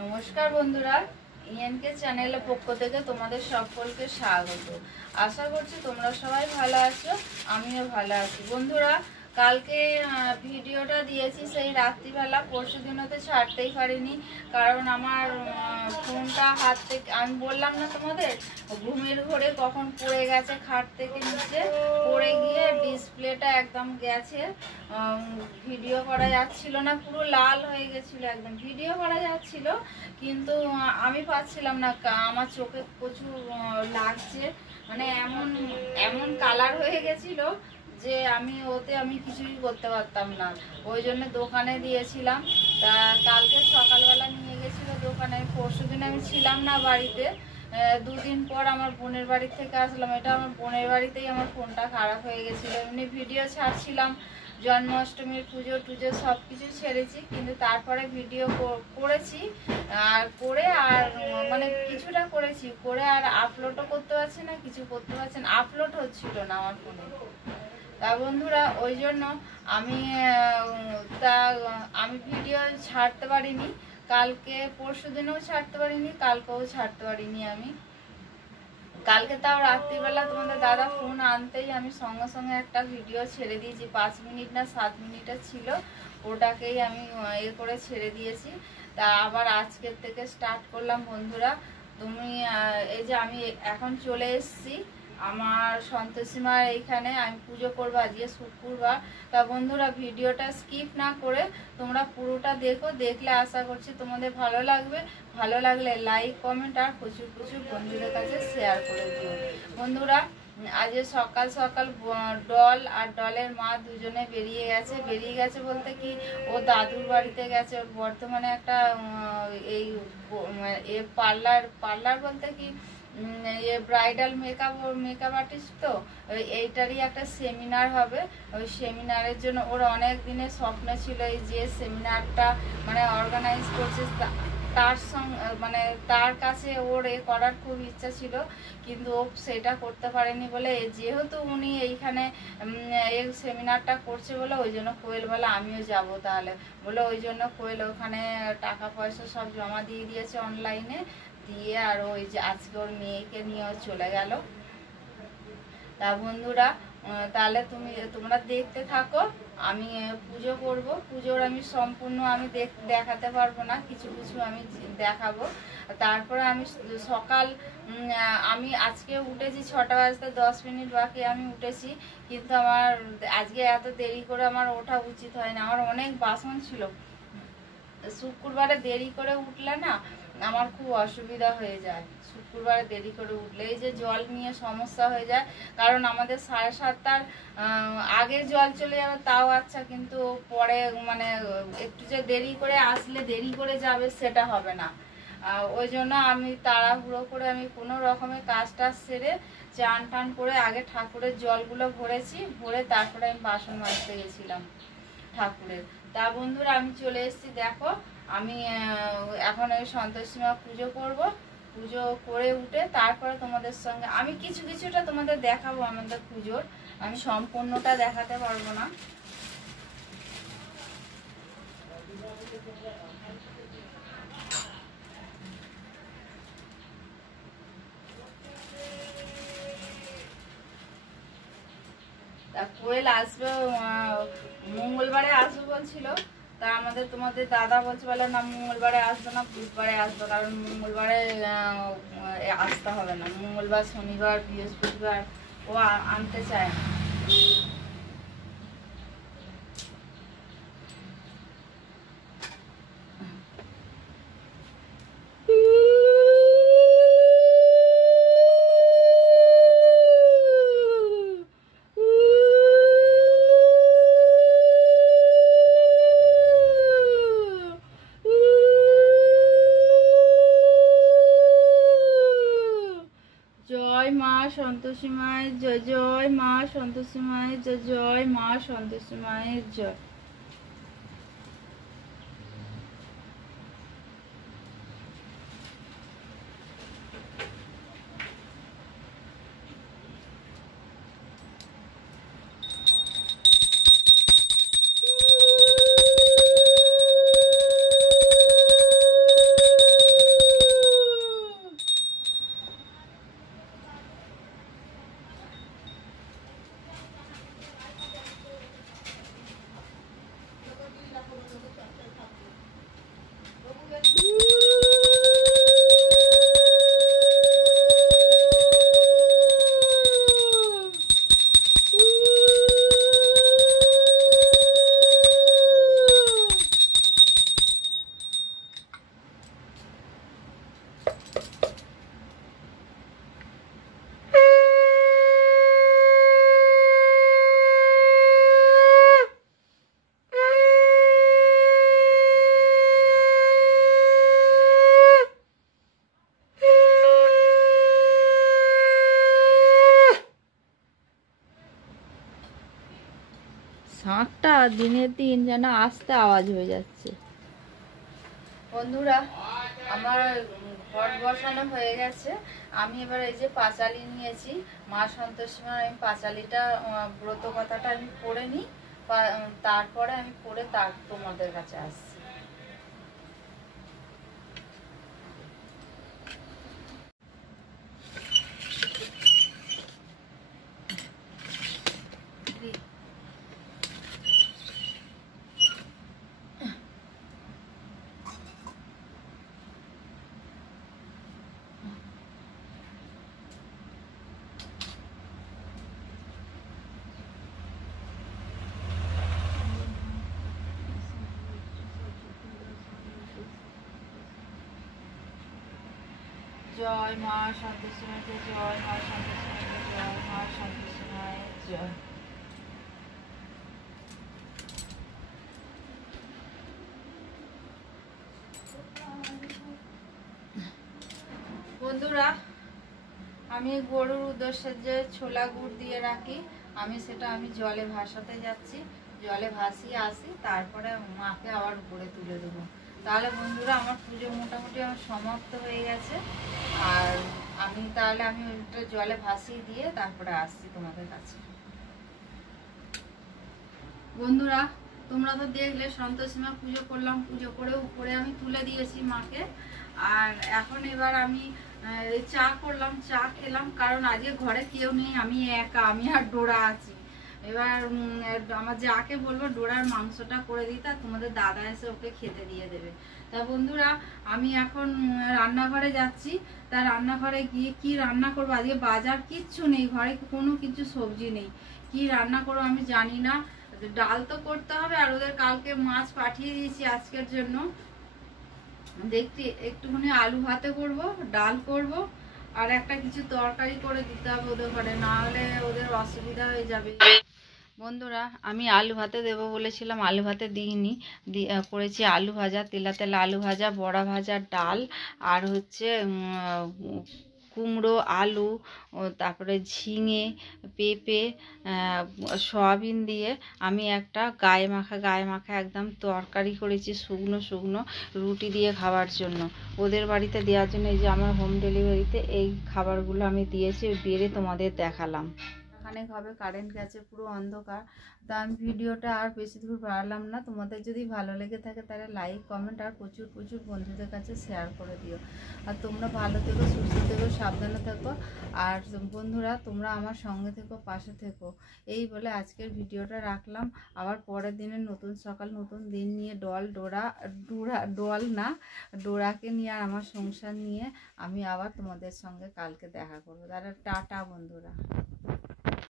নমস্কার বন্ধুরা, ইএনকে চ্যানেলের পক্ষ থেকে তোমাদের সকলকে স্বাগত। আশা করছি তোমরা সবাই ভালো আছো, আমিও ভালো আছি। বন্ধুরা, কালকে ভিডিওটা দিয়েছি সেই রাত্রিবেলা, পরশু দিনতে ছাড়তেই পারিনি, কারণ আমার ফোনটা হাত থেকে, আমি বললাম না তোমাদের, ঘুমের ঘোরে কখন পড়ে গেছে খাট থেকে নিচে, পড়ে গিয়ে ডিসপ্লেটা একদম গেছে, ভিডিও করা যাচ্ছিল না, পুরো লাল হয়ে গেছিলো, একদম ভিডিও করা যাচ্ছিল কিন্তু আমি পাচ্ছিলাম না, আমার চোখে প্রচুর লাগছে, মানে এমন এমন কালার হয়ে গেছিল যে আমি কিছুই করতে পারতাম না। ওই জন্য দোকানে দিয়েছিলাম। তা কালকে সকালবেলা নিয়ে গেছিলো দোকানে, পরশু দিন আমি ছিলাম না বাড়িতে, দুদিন পর আমার বোনের বাড়ি থেকে আসলাম। এটা আমার বোনের বাড়িতেই আমার ফোনটা খারাপ হয়ে গেছিলো। এমনি ভিডিও ছাড়ছিলাম, জন্মাষ্টমীর পুজো টুজো সব কিছু ছেড়েছি, কিন্তু তারপরে ভিডিও করেছি আর মানে কিছুটা করেছি, করে আর আপলোডও করতে পারছি না, কিছু করতে পারছি না, আপলোড হচ্ছিল না আমার ফোনে। তা বন্ধুরা, ওই জন্য আমি ভিডিও ছাড়তে পারিনি, কালকে পরশু দিনেও ছাড়তে পারিনি, কালকেও ছাড়তে পারিনি। আমি কালকে তাও রাত্রিবেলা তোমাদের দাদা ফোন আনতেই আমি সঙ্গে সঙ্গে একটা ভিডিও ছেড়ে দিয়েছি, 5 মিনিট না 7 মিনিটের ছিল, ওটাকেই আমি করে ছেড়ে দিয়েছি। তা আবার আজকের থেকে স্টার্ট করলাম। বন্ধুরা, এই যে আমি এখন চলে এসেছি আমার সন্তোষীমার এইখানে, আমি পুজো করবো আজকে শুক্রবার। তা বন্ধুরা, ভিডিওটা স্কিপ না করে তোমরা পুরোটা দেখো, দেখলে আশা করছি তোমাদের ভালো লাগবে। ভালো লাগলে লাইক কমেন্ট আর প্রচুর প্রচুর বন্ধুদের কাছে শেয়ার করে দিও। বন্ধুরা, আজ সকাল সকাল ডল আর ডলের মা দুজনে বেরিয়ে গেছে বলতে কি, ও দাদুর বাড়িতে গেছে। ওর বর্তমানে একটা এই পার্লার বলতে কি ব্রাইডাল মেকআপ আর্টিস্ট, তো এইটারই একটা সেমিনার হবে। ওই সেমিনারের জন্য ওর অনেক দিনের স্বপ্ন ছিল, এই যে সেমিনারটা মানে অর্গানাইজ করছে, তার সঙ্গে মানে তার কাছে ওর করার খুব ইচ্ছা ছিল, কিন্তু ও সেটা করতে পারেনি বলে, যেহেতু উনি এইখানে এই সেমিনারটা করছে বলে ওই জন্য কোয়েল বলে আমিও যাব তাহলে বলে, ওই জন্য কোয়েল ওখানে টাকা পয়সা সব জমা দিয়ে দিয়েছে অনলাইনে, দিয়ে আর ওই যে আজকে ওর মেয়েকে নিয়ে চলে গেল। তা বন্ধুরা, তাহলে তোমরা দেখতে থাকো। আমি পুজো করব, পুজোর আমি সম্পূর্ণ আমি দেখাতে পারবো না, কিছু কিছু আমি দেখাবো। তারপরে আমি আজকে উঠেছি 6টা বাজতে 10 মিনিট বাকি আমি উঠেছি, কিন্তু আমার আজকে এত দেরি করে আমার ওঠা উচিত হয় না, আমার অনেক বাসন ছিল। শুক্রবারে দেরি করে উঠলে না আমার খুব অসুবিধা হয়ে যায়, শুক্রবারে দেরি করে উঠলে এই যে জল নিয়ে সমস্যা হয়ে যায়, কারণ আমাদের 7:30টার আগে জল চলে যাবে তাও আচ্ছা, কিন্তু পরে মানে একটু যে দেরি করে আসলে দেরি করে যাবে সেটা হবে না। ওই জন্য আমি তাড়াহুড়ো করে আমি কোনো রকমের কাজটা সেরে চান টান করে আগে ঠাকুরের জলগুলো ভরে তারপরে আমি বাসন মাজতে গেছিলাম ঠাকুরের। তা বন্ধুরা, আমি চলে এসেছি, দেখো আমি এখন ওই সন্তোষীমা পুজো করব, পুজো করে উঠে তারপরে তোমাদের সঙ্গে আমি কিছুটা তোমাদের দেখাবো আমাদের পুজোর, আমি সম্পূর্ণটা দেখাতে পারবো না। কোয়েল আসবে, মঙ্গলবারে আসবে বলছিল, তা তোমাদের দাদা বলছে বলে না মঙ্গলবারে আসবে না, বুধবারে আসবে, কারণ মঙ্গলবারে আসতে হবে না, মঙ্গলবার শনিবার বৃহস্পতিবার ও আনতে চায় না। জয় মা সন্তোষী মায়ের জয়, জয় মা সন্তোষী মায়ের জয়, জয় মা সন্তোষী মায়ের জয়। শাঁখটা দিনের দিন যেন আস্তে আওয়াজ হয়ে যাচ্ছে। বন্ধুরা, আমার ঘট বসানো হয়ে গেছে। আমি এবার এই যে পাঁচালি নিয়েছি, মা সন্তোষীমার আমি পাঁচালিটা ব্রত কথাটা আমি পড়ে নিই, তারপরে আমি পড়ে তোমাদের কাছে আসছি। জয় মা সন্তোষীমাকে জয়, মা সন্তোষীমাকে জয়, মা সন্তোষীমায় জয়। বন্ধুরা, আমি গরুর উদ্দেশ্যে যে ছোলা গুড় দিয়ে রাখি, আমি জলে ভাসাতে যাচ্ছি। জলে ভাসিয়ে আসি, তারপরে মাকে আবার উপরে তুলে দেবো। তাহলে বন্ধুরা, আমার পুজো মোটামুটি আমার সমাপ্ত হয়ে গেছে। আর আমি ওইটা জলে ভাসিয়ে দিয়ে তারপরে আসছি তোমাদের কাছে। বন্ধুরা, তোমরা তো দেখলে সন্তোষীমা পুজো করলাম, পুজো করে উপরে আমি তুলে দিয়েছি মাকে। আর এখন এবার আমি চা করলাম, চা খেলাম, কারণ আজকে ঘরে কেউ নেই, আমি একা, আমি আর ডোরা আছি। এবার আমার যাকে বলবো ডোরার মাংসটা করে দিতে, আর তোমাদের দাদা এসে ওকে খেতে দিয়ে দেবে। তা বন্ধুরা, আমি এখন রান্নাঘরে যাচ্ছি। তা রান্নাঘরে গিয়ে কি রান্না করবো, আজকে বাজার কিচ্ছু নেই, ঘরে কোনো কিছু সবজি নেই, কি রান্না করবো আমি জানি না। ডাল তো করতে হবে, আর ওদের কালকে মাছ পাঠিয়ে দিয়েছি আজকের জন্য। দেখতে একটুখানি আলু ভাতে করব, ডাল করব, আর একটা কিছু তরকারি করে দিতে হবে ওদের ঘরে, না হলে ওদের অসুবিধা হয়ে যাবে। বন্ধুরা, আমি আলু ভাতে দেবো বলেছিলাম, আলু ভাতে দিইনি, করেছি আলু ভাজা, তেলা তেলা আলু ভাজা, বড়া ভাজা, ডাল, আর হচ্ছে কুমড়ো, আলু, তারপরে ঝিঙে, পেঁপে, সয়াবিন দিয়ে আমি একটা গায়ে মাখা একদম তরকারি করেছি, শুকনো শুকনো, রুটি দিয়ে খাওয়ার জন্য, ওদের বাড়িতে দেওয়ার জন্য। এই যে আমার হোম ডেলিভারিতে এই খাবারগুলো আমি দিয়েছি, বেড়ে তোমাদের দেখালাম। অনেক হবে, কারেন্ট গেছে, পুরো অন্ধকার। তা আমি ভিডিওটা আর বেশি দূর বাড়ালাম না। তোমাদের যদি ভালো লেগে থাকে তাহলে লাইক, কমেন্ট আর প্রচুর প্রচুর বন্ধুদের কাছে শেয়ার করে দিও। আর তোমরা ভালো থেকো, সুস্থ থেকো, সাবধানে থেকো। আর বন্ধুরা, তোমরা আমার সঙ্গে থেকো, পাশে থেকো। এই বলে আজকের ভিডিওটা রাখলাম। আবার পরের দিনে নতুন সকাল, নতুন দিন নিয়ে ডোরাকে নিয়ে আর আমার সংসার নিয়ে আমি আবার তোমাদের সঙ্গে কালকে দেখা করবো। তাহলে টাটা বন্ধুরা।